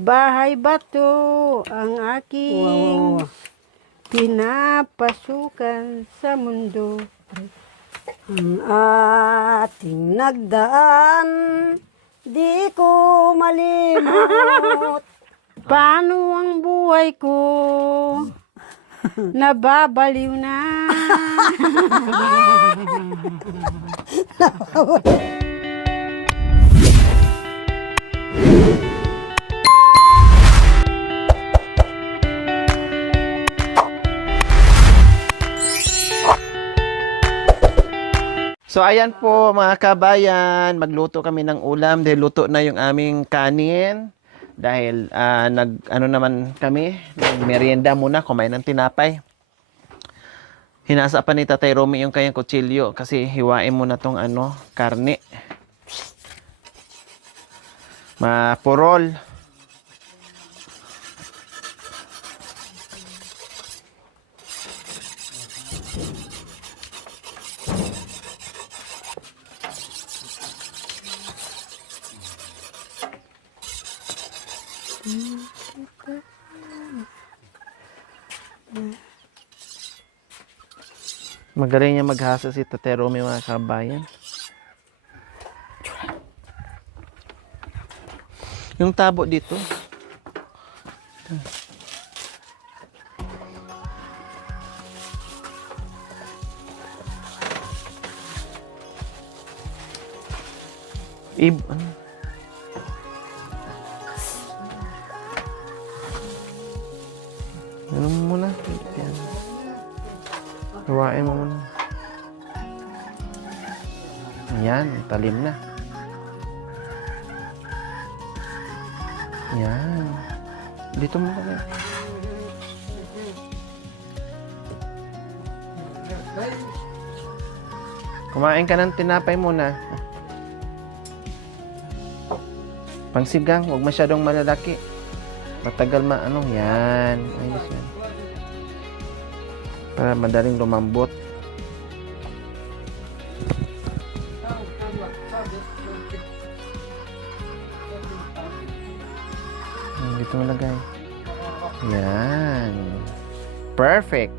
Bahay bato ang aking pinapasukan sa mundo. Ang ating nagdaan, di ko malimot. Paano ang buhay ko? Nababaliw na. So ayan po mga kabayan, magluto kami ng ulam dahil luto na yung aming kanin. Dahil ano naman kami, merienda muna, kumain ng tinapay. Hinasa pa ni Tatay Romy yung kanyang kutsilyo kasi hiwain mo na tong karne. Mapurol. Magaling niya maghasa si Tatay Romy mga kabayan. Yung tabo dito. Ano mo muna? Yan. Hiwain mo muna. Yan, talim na. Yan. Dito mo kami. Kumain ka ng tinapay muna. Pangsigang, huwag masyadong malalaki. Matagal yan. Ayos yan. Para madaling lumambot. Dito mo lagay. Yan. Perfect.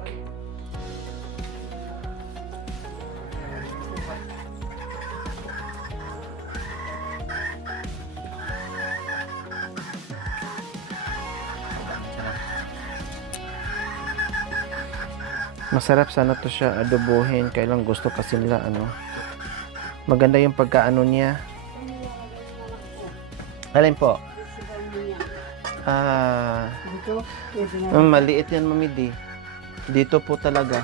Masarap sana to siya adobohin, kailang gusto kasi nila maganda yung pagkaano niya. Alin po? Maliit yan, Mamidi. Dito po talaga.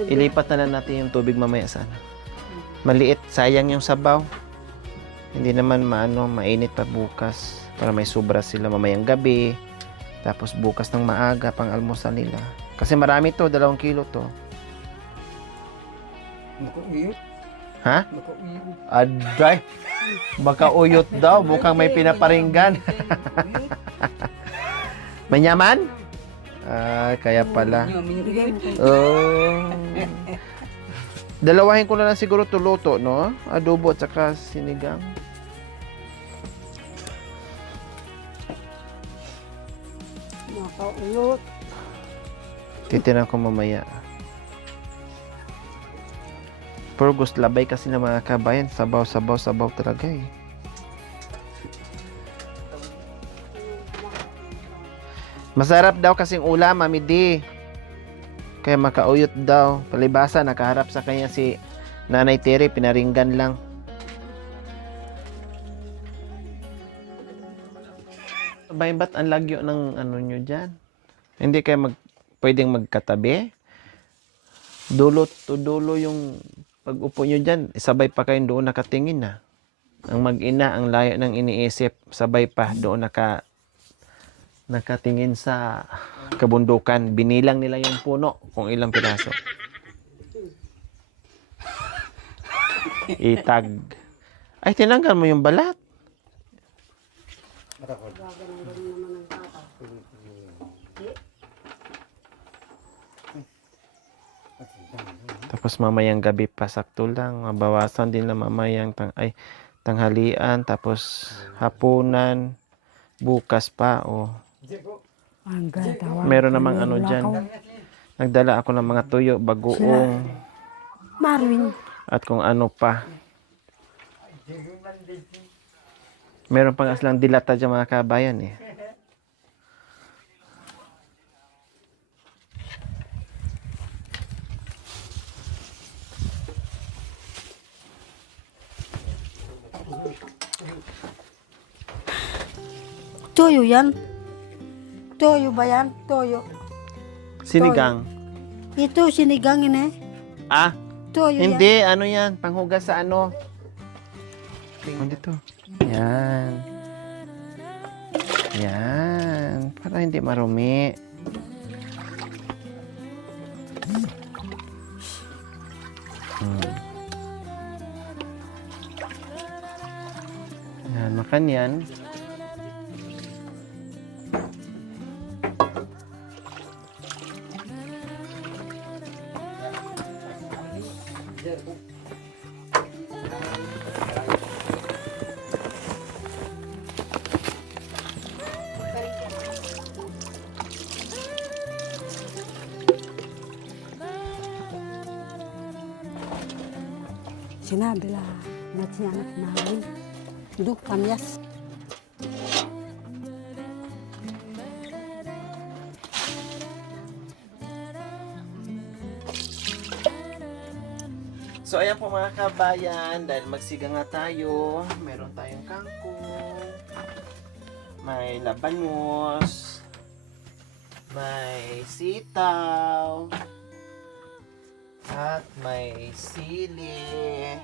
Ilipat na lang natin yung tubig mamaya sana. Maliit, sayang yung sabaw. Hindi naman mainit pa bukas para may sobra sila mamayang gabi. Tapos bukas ng maaga pang almusal nila. Kasi marami to, 2 kilo to. Makuuyot. Ha? Makuuyot. Aday. Baka uyot daw, mukhang may pinaparinggan. Manyaman? Kaya pala. Oh. Dalawahin ko na lang siguro to luto, no? Adobo at saka sinigang. Makuuyot. Titinan ko mamaya. Pero gusto labay kasi ng mga kabayan. Sabaw talaga eh. Masarap daw kasing ulam, Mami D. Kaya makauyot daw. Palibasa, nakaharap sa kanya si Nanay Terry. Pinaringgan lang. Sabay, ba't ang lagyo ng nyo dyan? Hindi kayo pwedeng magkatabi? Dulo to dulo yung pag-upo nyo dyan. Sabay pa kayong doon nakatingin na. Ang mag-ina, ang layo ng iniisip. Sabay pa doon nakatingin sa kabundukan. Binilang nila yung puno kung ilang piraso. Itag. Ay, tinanggal mo yung balat. Tapos mamayang gabi pa sakto lang, mabawasan din na mamayang tanghalian, tapos hapunan, Bukas pa, oh. Ang ganda. Meron namang ano dyan. Nagdala ako ng mga tuyo, bagoong, Marwin. at kung ano pa. Meron pang aslang dilata dyan mga kabayan eh. Toyo yan. Toyo ba yan? Toyo. Sinigang. Ito, sinigang ini. Ah, Toyo yan. hindi. Ano yan? Panghugas sa ano? Tingnan dito. Yan. Yan. Para hindi marumi. Yan, makan yan. Sinabi lah, nasi anak namin. Duk pamyas. So ayan po mga kabayan, dahil magsiga nga tayo, meron tayong kangkong, may labanos, may sitaw, at may sili.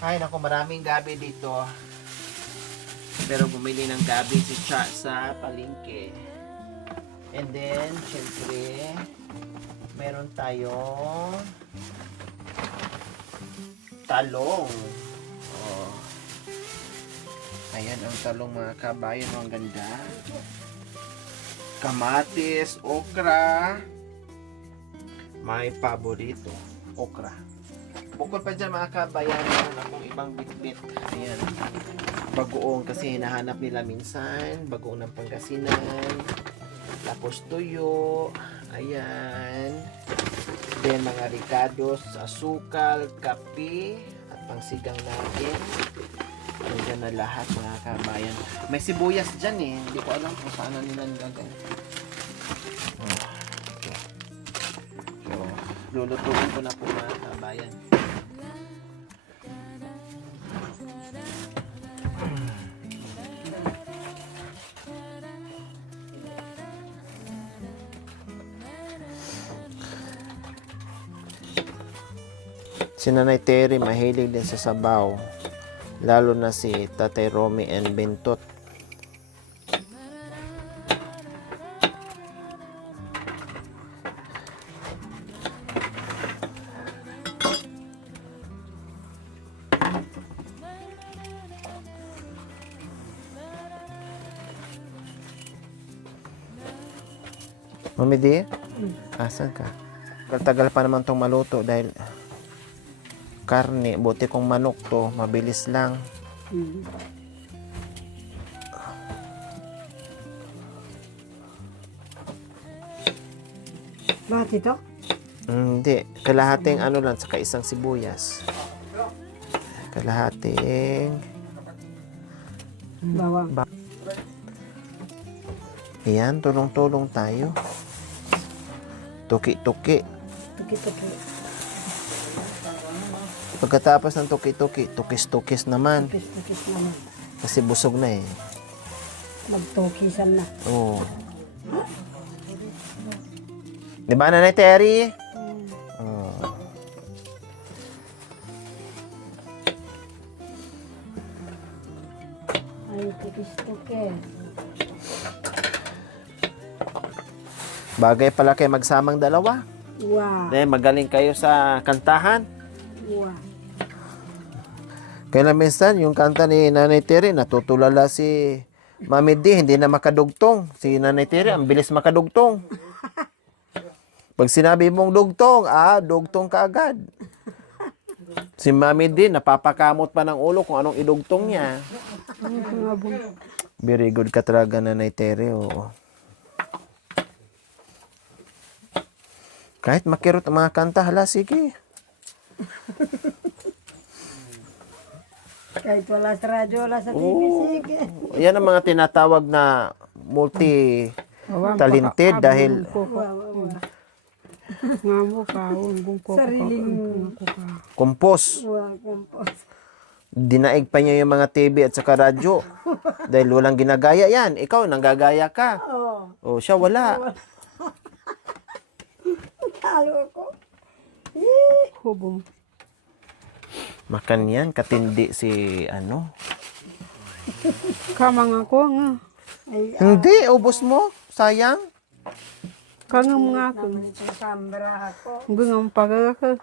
Ay naku, maraming gabi dito. Pero bumili ng gabi si Cha sa palengke. And then, syempre, meron tayong talong. Oh. Ayan ang talong mga kabayan. Ang ganda. Kamatis, okra. May paborito. Okra. Bukod pa dyan mga kabayan, meron akong ibang bitbit. Ayan. Bagoong kasi hinahanap nila minsan. Bagoong ng Pangasinan. Tapos tuyo. Ayan. Then mga ricados, asukal, kape, at pangsigang natin. Nandiyan na lahat mga kabayan. May sibuyas dyan eh. Hindi ko alam kung saan na nila nilagay. Okay. So, lulutuin ko na po mga kabayan. Si Nanay Terry mahilig din sa sabaw. Lalo na si Tatay Romy and Bentot. Mami di? Asan ka? Tagal pa naman tong maluto dahil karne, buti kong manok to, mabilis lang. Bakit ito? Hindi, kalahating ano lang, saka isang sibuyas. Kalahating Bawang. Ayan, tulong-tulong tayo. Tuki-tuki. Tuki-tuki. Pagkatapos ng tuki-tuki, tukis-tukis naman. Tukis-tukis naman. Kasi busog na eh. Magtukisan na. Oo. Di ba, Nanay Terry? Oo. Ay, tukis-tukis. Bagay pala kayo magsamang dalawa. Wow. Dahil magaling kayo sa kantahan. Wow. Kaya minsan, yung kanta ni Nanay Terry, natutulala si Mami D, hindi na makadugtong. Si Nanay Terry, ang bilis makadugtong. Pag sinabi mong dugtong, dugtong ka agad. Si Mami din, napapakamot pa ng ulo kung anong idugtong niya. Very good ka talaga, Nanay Tere, oo. Kahit makirot ang mga kanta, hala, sige. Kahit wala sa radyo, wala sa TV, sige. Yan ang mga tinatawag na multi-talented dahil Nga mo kaon kung ko Sariling kompos. kompos. Dinaig pa niya yung mga TV at saka radyo. Dahil walang ginagaya yan. Ikaw, nanggagaya ka. O, siya wala. Talo ko. hubom. Makan yan, katindi si ano. Kamang ako nga. Hindi, ubos mo. Sayang. Kangam nga ako. Itong sambra ako. Gungang pagaka.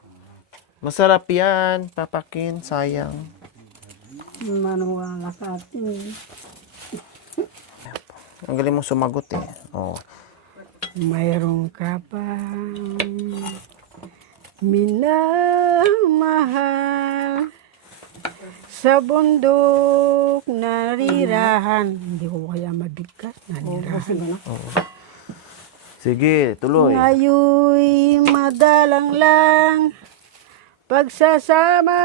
Masarap yan, papakin. Sayang. Manuwala sa atin. Ang galing mo sumagot eh. Oh. Mayroon ka ba minamahal sa bundok narirahan? Hindi ko kaya mabigkas. Nanirahan. Sige, tuloy. Ngayoy madalang lang pagsasama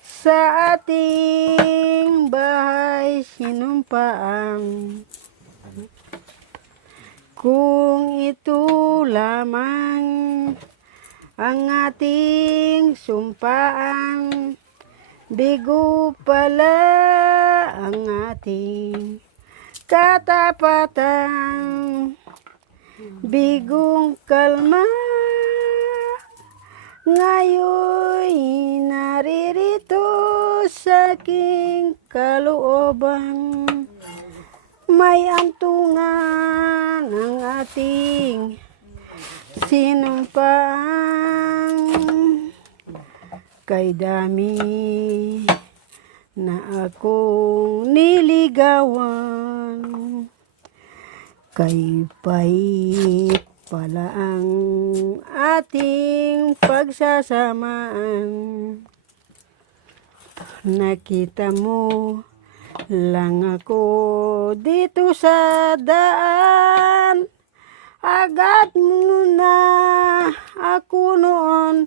sa ating bahay sinumpaan. Kung ito lamang ang ating sumpaan, bigo pala ang ating katapatan. Bigong kalma, ngayon naririto sa aking kalooban. May antungan ang ating sinumpaan. Kay dami na akong niligawan, kay pait pala ang ating pagsasamaan. Nakita mo lang ako dito sa daan, agad mo na ako noon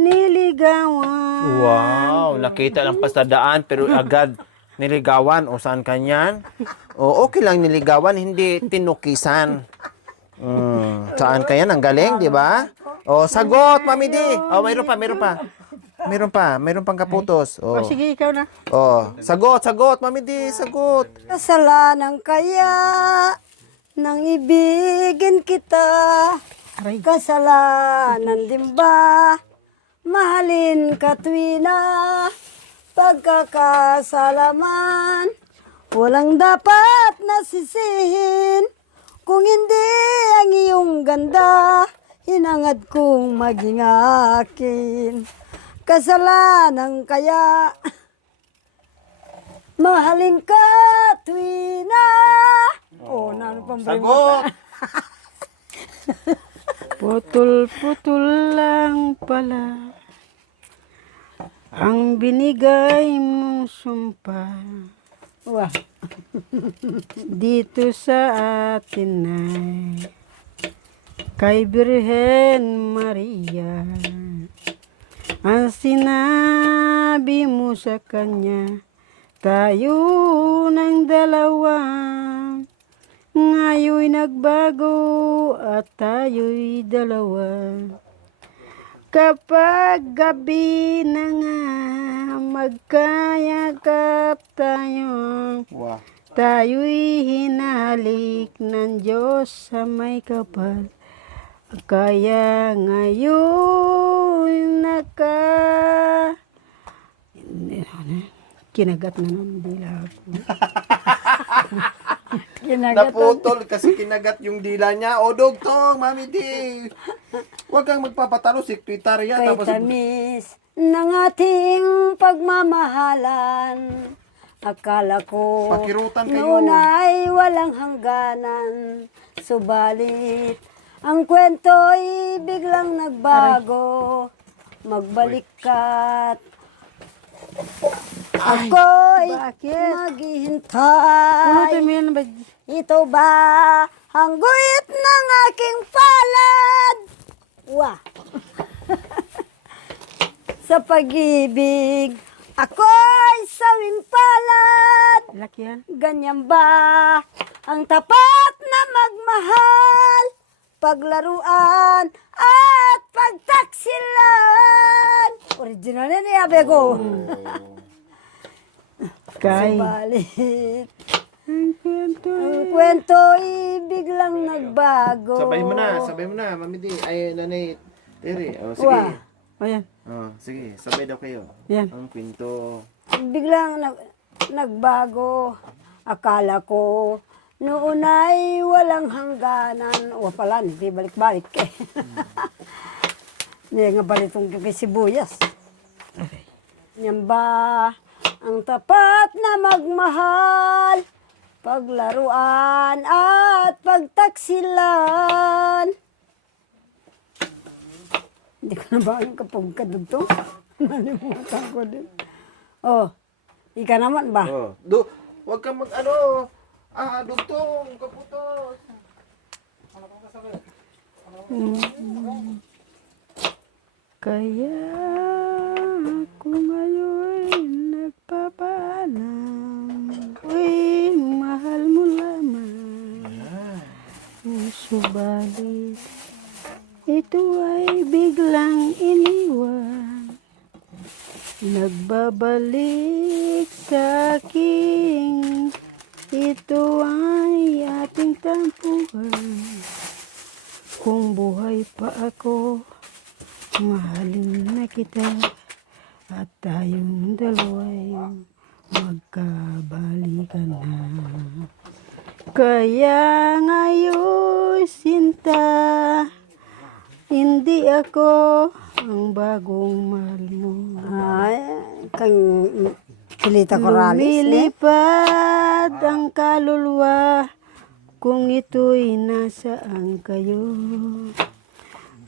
niligawan. Wow, nakita lang pa sa daan pero agad niligawan. O saan kanyan? O okay lang niligawan, hindi tinukisan. Saan kaya? Ang galing, di ba? O sagot, Mami D. O mayroon pa. Mayroon pang kaputos. O sige, ikaw na. O, sagot, Mami D, sagot. Kasalanan kaya nang ibigin kita. Aray. Kasalanan din ba mahalin ka tuwi na pagkakasalaman? Walang dapat nasisihin kung hindi ang iyong ganda hinangad kong maging akin. Kasalanan kaya mahalin ka tuwi na. Ano pang Sagot. Putol-putol lang pala ang binigay mong sumpa Wah. dito sa atin ay kay Birhen Maria. Ang sinabi mo sa kanya, tayo ng dalawa, ngayoy nagbago at tayo'y dalawa. Kapag gabi na nga, magkayakap tayo, Wow. tayo'y hinahalik ng Diyos sa may kapal. Kaya ngayon kinagat na ng dila ko. Naputol kasi kinagat yung dila niya. O dugtong, Mami D. Huwag kang magpapatalo, sekretarya. Kay Tapos tamis ng ating pagmamahalan. Akala ko Pakirutan kayo. noon ay walang hangganan. Subalit, ang kwento'y biglang nagbago. magbalik ka't ako'y Bakit? maghihintay. Pulutin mo yan ba? Ito ba ang guhit ng aking palad? Wah! Sa pag-ibig, ako'y sawing palad. Laki yan. Ganyan ba ang tapat na magmahal? Paglaruan at pagtaksilan. Original yan eh, abe ko. Kay Subalit, ang kwento. ang kwento ay biglang nagbago. Sabay mo na, Mami Di. Ay, Nanay Terry. Oh, sige. Wah. O yan. Oh, sige, sabay daw kayo. Yan. Ang kwento. Biglang nagbago. Akala ko noon ay walang hangganan. O pala, hindi balik-balik eh. Hindi nga balitong kay sibuyas. Yan ba ang tapat na magmahal? Paglaruan at pagtaksilan. Hindi ko na ba yung kapag kadugtong? Nalimutan ko din. Oh, ika naman ba? Oh, wag kang dugtong, kaputos. Kaya ako ngayon nagpapaalam. Uy, mahal mo lamang. Subalit, ito ay biglang iniwan. Nagbabalik sa aking, ito ay ating tampuhan. Kung buhay pa ako, mahalin na kita at tayong dalawa'y magkabalikan na. Kaya ngayon, sinta, hindi ako ang bagong mahal mo. Ay, kang Pilita Corrales. Lumilipad ang kaluluwa kung ito'y nasaan kayo.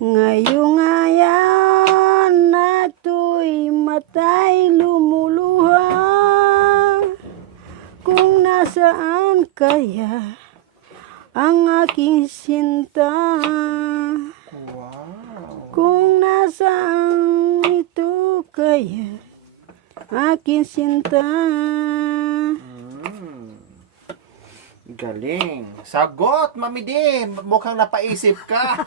Ngayong ngayon na ito'y matay lumuluha. Kung nasaan kaya ang aking sinta? Kung nasaan ito kaya aking sinta? Galing. Sagot, Mami Di. Mukhang napaisip ka.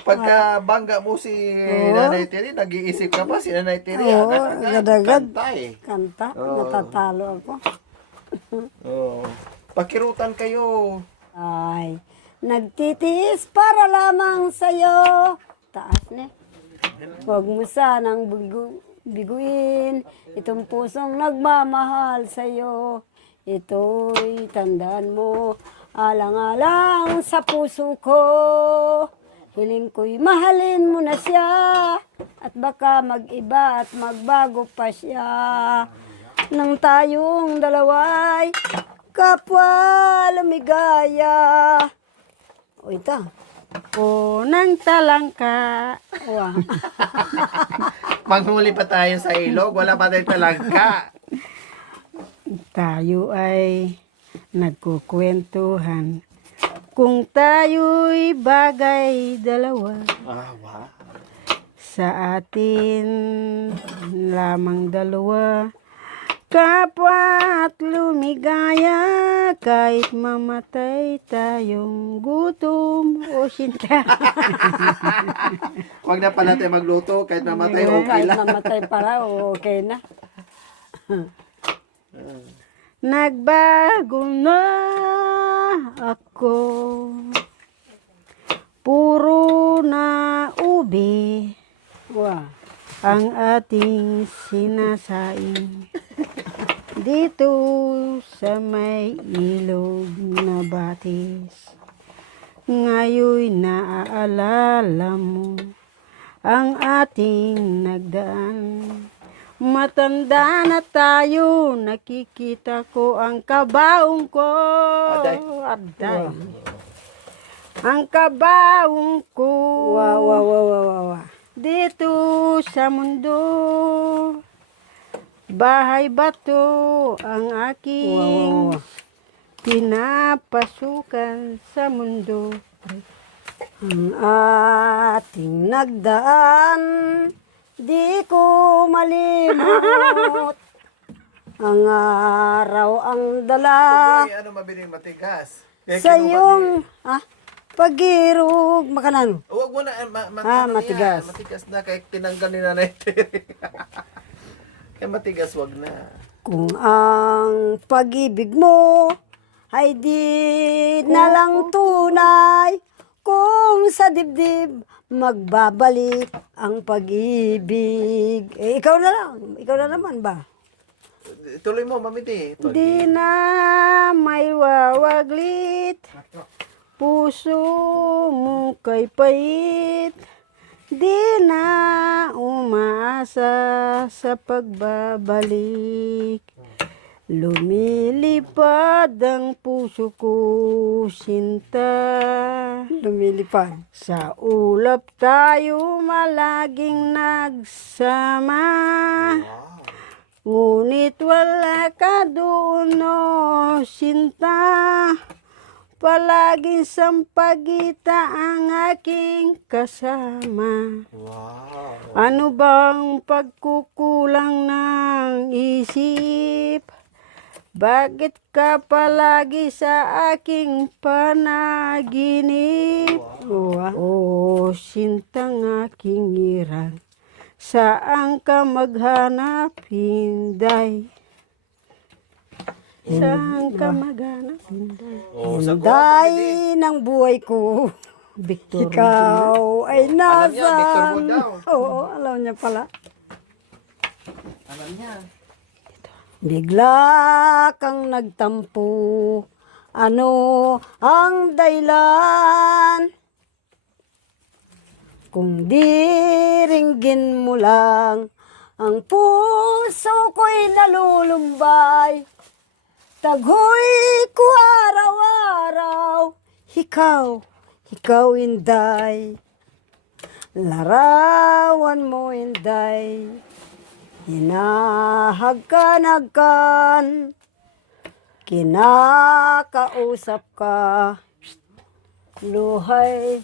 Pagka bangga mo si Nanay Terry, nag-iisip ka pa si Nanay Terry. Oo, agad-agad. Kanta eh. Kanta, Oo. natatalo ako. Oh. Pakirutan kayo. Ay, nagtitiis para lamang sa'yo. Taas na. Huwag mo sanang biguin itong pusong nagmamahal sa'yo. Ito'y tandaan mo, alang-alang sa puso ko. Hiling ko'y mahalin mo na siya, at baka mag-iba at magbago pa siya. Nang tayong dalawa'y kapwa lumigaya. O ito. Unang talangka. Wow. Manghuli pa tayo sa ilog, wala pa tayong talangka. Tayo ay nagkukwentuhan kung tayo'y bagay dalawa. Ah, wow. Sa atin lamang dalawa, kapwa at lumigaya, kahit mamatay tayong gutom o sinta. Huwag na pala tayo magluto, kahit mamatay okay Kahit lang. mamatay para, okay na. Nagbago na ako, puro na ube Wow. ang ating sinasaing. Dito sa may ilog na batis, ngayon naaalala mo ang ating nagdaan. Matanda na tayo, nakikita ko ang kabaong ko. Aday. Ang kabaong ko. Wow, wow, wow, wow, wow, wow. dito sa mundo. Bahay bato ang aking Wow. pinapasukan sa mundo. Ang ating nagdaan, di ko malimot. Ang araw ang dala ano mabiling matigas? sa iyong pag-irog makanan. Huwag mo na, matigas. Matigas na, kaya tinanggal ni Nanay Terry. Kaya matigas, wag na. Kung ang pag-ibig mo ay di na lang tunay, kung sa dibdib magbabalik ang pag-ibig. Ikaw na naman ba? Tuloy mo, Mami Di. Di na may wawaglit, puso mo kay pait. Di na umaasa sa pagbabalik. Lumilipad ang puso ko, sinta. Lumilipad. Sa ulap tayo malaging nagsama. Ngunit wala ka doon, oh, sinta. Palaging sampagita ang aking kasama. Wow. Ano bang pagkukulang ng isip? Bakit ka palagi sa aking panaginip? Oh, sintang aking irang, saan ka maghanap, Hinday? Saan ka maghanap, Hinday? Oh, sagot, Hinday Mami Di. ng buhay ko, Victor. ikaw ay Alam niya, Victor nasan? mo daw. Oo, alam niya pala. Alam niya. Bigla kang nagtampo, ano ang dahilan? Kung diringgin mo lang, ang puso ko'y nalulumbay. Taghoy ko araw-araw, ikaw Inday. Larawan mo Inday, hinahagkan-hagkan, kinakausap ka, luhay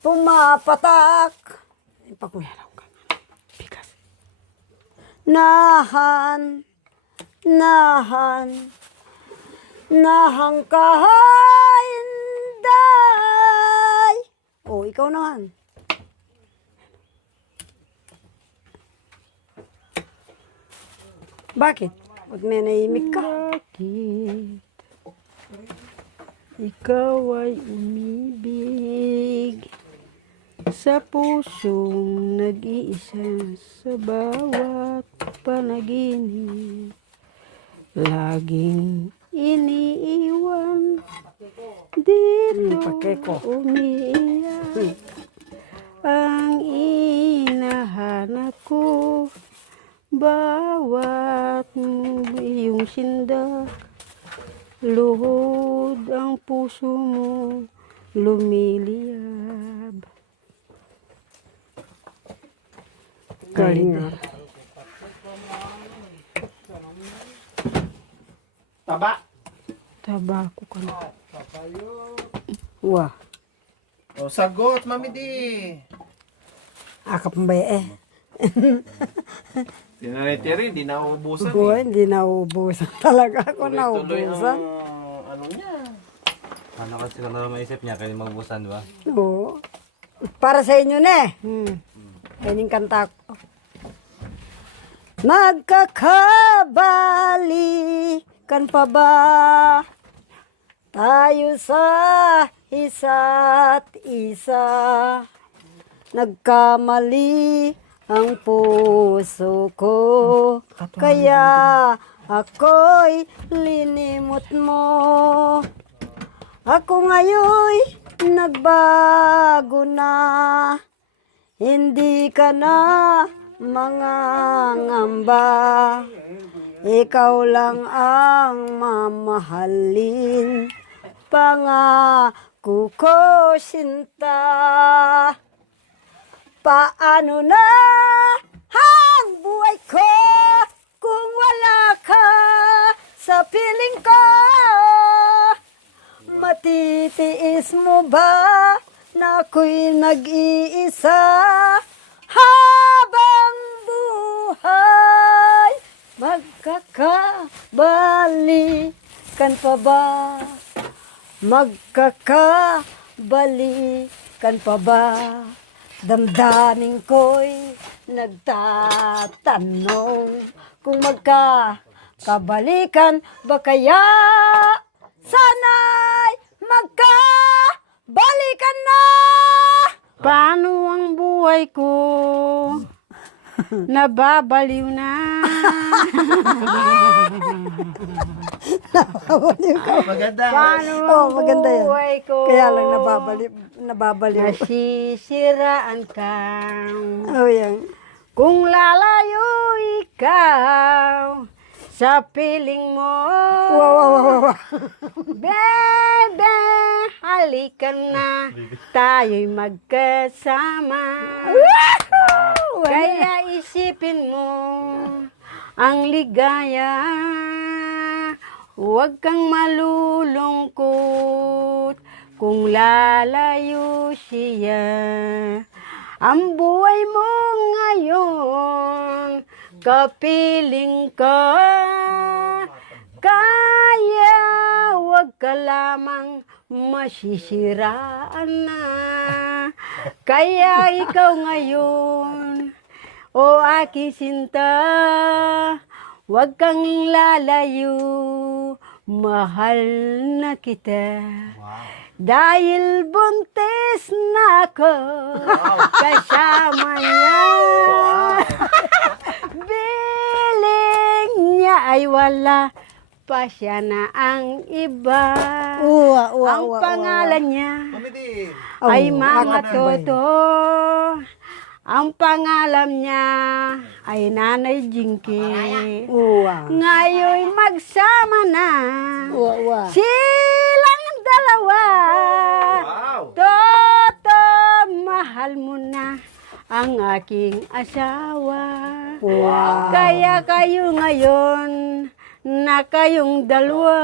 pumapatak. Ipakuyalaw ka. Bigas. Nahan kahinday. Oh, ikaw naman. Bakit? Ba't may naimik ka? Bakit ikaw ay umibig sa pusong nag-iisa sa bawat panaginip? Laging iniiwan dito Pakeko. umiiyak ang inahanap ko. Bawat iyong sindak, luhod ang puso mo, lumiliyab. Galing nga. Taba. Tabako ka na. Wah, Oh, sagot, Mami Di. akap mbay Si Nanay Terry, hindi nauubusan Buhay, hindi nauubusan. Talaga ako Tuloy-tuloy nauubusan. ano niya. Ano kasi kung ano maisip niya, kaya magbusan, di ba? Oo. Para sa inyo na eh. Yan yung kanta ko. Magkakabalikan pa ba tayo sa isa't isa? Nagkamali ang puso ko, kaya ako'y linimot mo. Ako ngayon'y nagbago na, hindi ka na mangangamba. Ikaw lang ang mamahalin, pangako ko sinta. paano na ang buhay ko kung wala ka sa piling ko? Matitiis mo ba na ako'y nag-iisa habang buhay? Magkakabalikan pa ba? Magkakabalikan pa ba? Damdamin ko'y nagtatanong kung magkakabalikan ba kaya? Sana'y magkabalikan na! Paano ang buhay ko? Nababaliw na. Maganda. Paano Oh, ang maganda yan. buhay ko? Kaya lang nababaliw. Nasisiraan ka. Oh, yan. Kung lalayo ikaw sa piling mo. Wow. Bebe, halika na, tayo'y magkasama. Kaya isipin mo ang ligaya. Huwag kang malulungkot kung lalayo siya. Ang buhay mo ngayon, kapiling ka. Kaya huwag ka lamang masisiraan na. Kaya ikaw ngayon, o aking sinta, huwag kang lalayo, mahal na kita. Dahil buntis na ako, kasama niya. Biling niya ay wala pa siya na ang iba. Ang pangalan niya ay Mama Toto. Ang pangalan niya ay Nanay Jinky. Ngayon magsama na silang dalawa. Toto, mahal mo na ang aking asawa. Kaya kayo ngayon na kayong dalawa,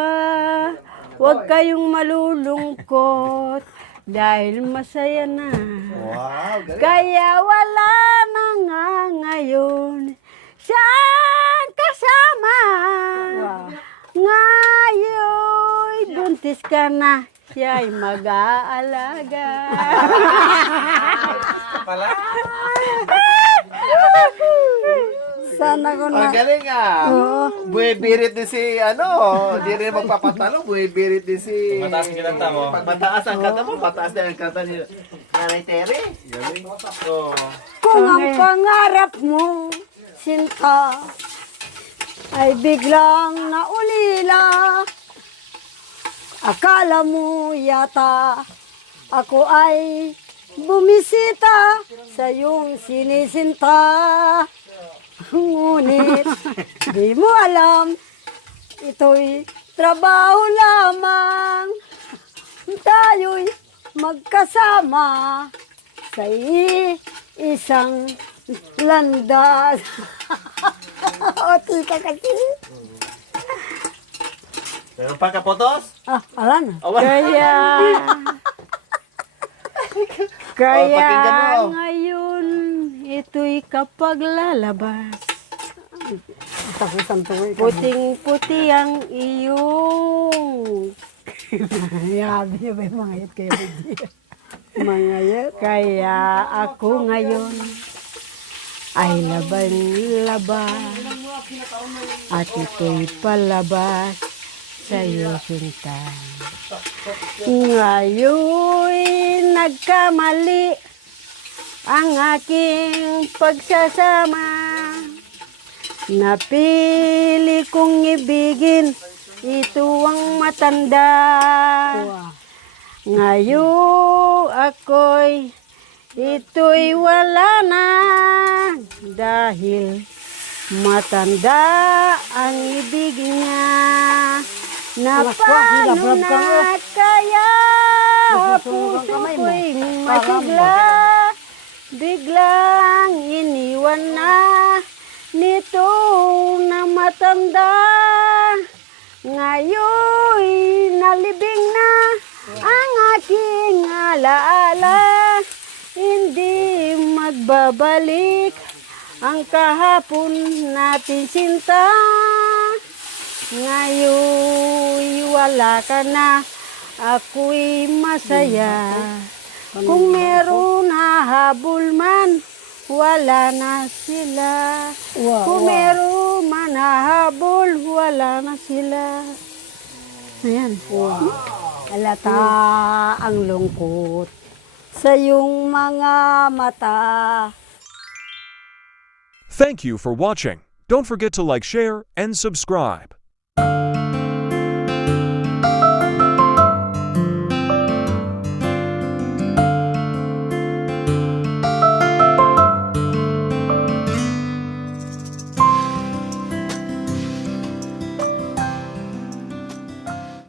huwag kayong malulungkot dahil masaya na. Kaya wala na nga ngayon siyang kasama. Ngayon buntis ka na, siya'y mag-aalaga. Sana ko na. Ang galing buwibirit din si di rin magpapatalo, buwibirit din si... Mataas ang kinanta mo. Pag mataas ang kanta mo, mataas din ang kanta ni Nanay Terry. Galing. Oh. Kung ang pangarap mo, sinta, ay biglang naulila. Akala mo yata ako ay bumisita sa iyong sinisinta. Ngunit di mo alam, ito'y trabaho lamang. Tayo'y magkasama sa isang landas. O, tika kasi. Meron pa kapotos? Ala na. Kaya pakinggan mo. ngayon, ito'y kapag lalabas. Takutan tuloy ka. Puting-puti ang iyong Yabi niya ba yung mga yat kayo? mga yat. Kaya ako ngayon ay laban-laban at ito'y palabas sa'yo, sinta. Ngayon nagkamali ang aking pagsasama. Napili kong ibigin ito ang matanda. Ngayon ako'y ito'y wala na dahil matanda ang ibig niya. Na paano na kaya puso ko'y masigla biglang iniwan na nito na matanda. Ngayon nalibing na ang aking alaala. Hindi magbabalik ang kahapon natin sinta. Ngayon wala ka na, ako'y masaya. Kung meron hahabol man, wala na sila. Kung meron man hahabol, wala na sila. Ayan. Alata ang lungkot sa iyong mga mata. Thank you for watching. Don't forget to like, share, and subscribe.